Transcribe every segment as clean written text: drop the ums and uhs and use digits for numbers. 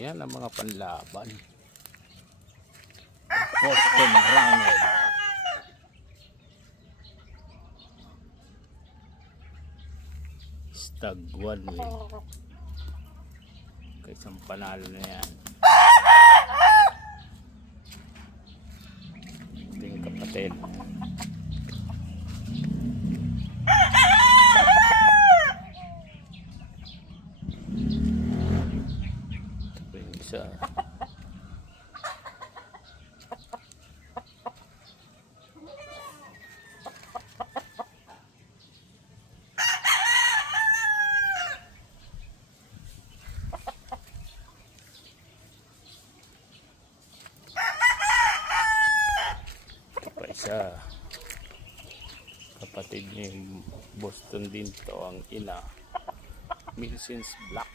Yan ang mga panlaban. Boston Roundhead. Stag 1 way. Kaysang panalo na yan. Ito yung kapatid. Ito yung isa. Isa kapatid niya yung Boston din to, ang ina Milsins Black.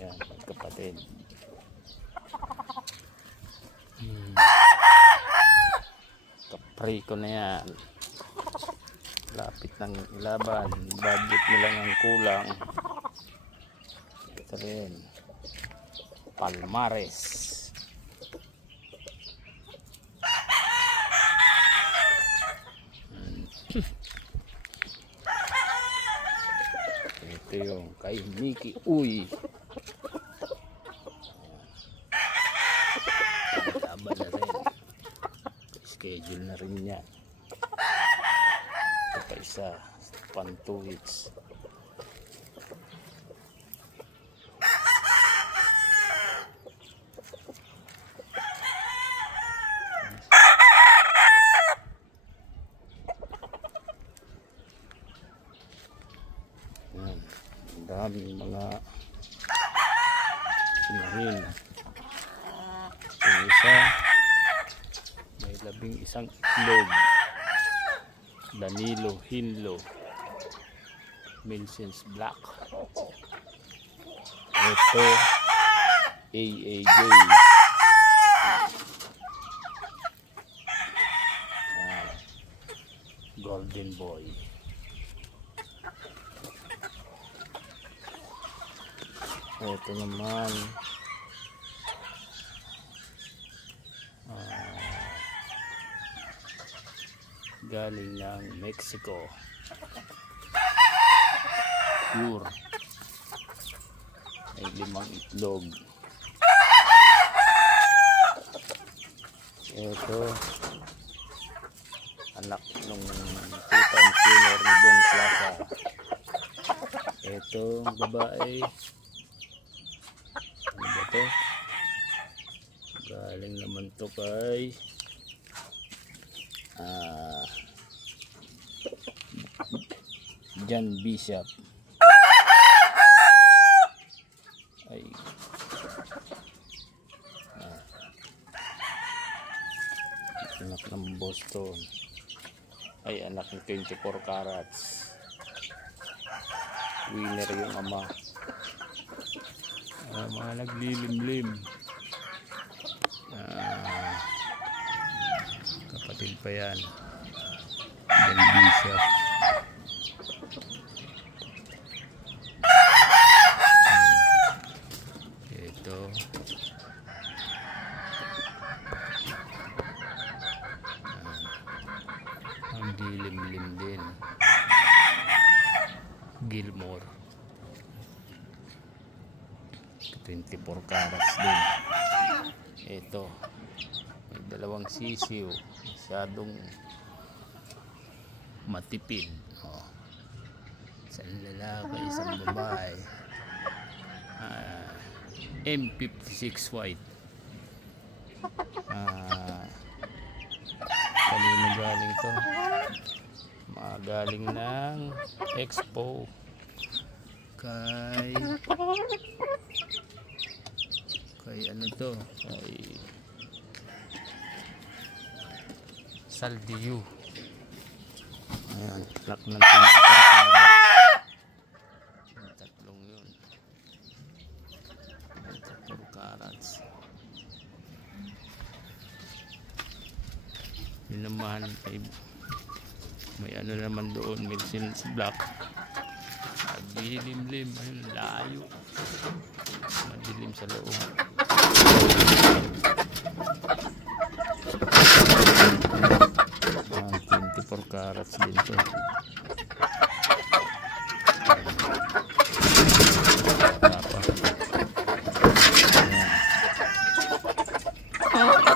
Yan, magkapatid. Kapre ko na yan, lapit ng ilaban, budget nila ang kulang. Ito rin Palmares. Ito yung kay Mickey Uy. Taba na rin. Schedule na rin niya. Ito pa isa, Pantuits. Daming mga sinahin. Yung isa may 11 itlog. Danilo Hinlo Milsins Black. Ito AAJ. Golden Boy. Ito naman galing ng Mexico, pure, may 5 itlog. Ito anak nung 2-time winner ni Dong Plaza. Ito babae, ano ba to? Galing naman to kay John Bishop. Ay anak ng Boston. Ay anak ng 24 carats. Winner yung ama. Mga naglilimlim. Kapatid pa yan, John Bishop. Ito ang dilimlim din, Gilmore, 24 carats din. Ito may 2 sisiw, masyadong matipid. Isang lalaki, isang babae. M56 white. Kanino galing to? Galing ng Expo kay ano to, kay Saldiu. Ayan, lak ng 24 tatlong yun, 24 carats. Yun naman kay May ano naman doon, Mercedes Black. Dilim-lim, ayun, layo. Madilim sa loob. 24 carats din to.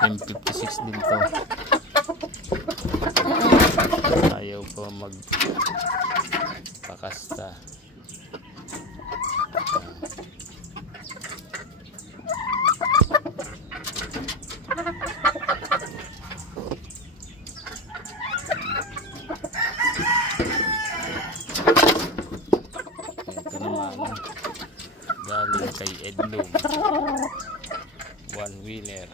M56 din to. Ayaw pa magpakasta. Ito naman galing kay Edlum, one winner.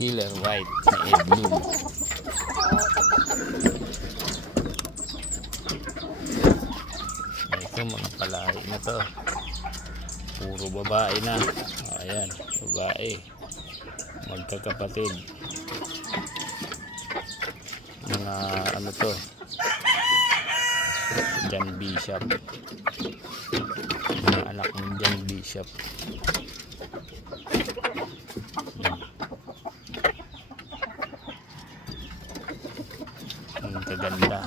Killer White na Edlum. Ito mga palari na to, puro babae na. Ayan, babae, magkakapatid. Mga ano to, John Bishop, mga anak ng John Bishop. Ang kaganda.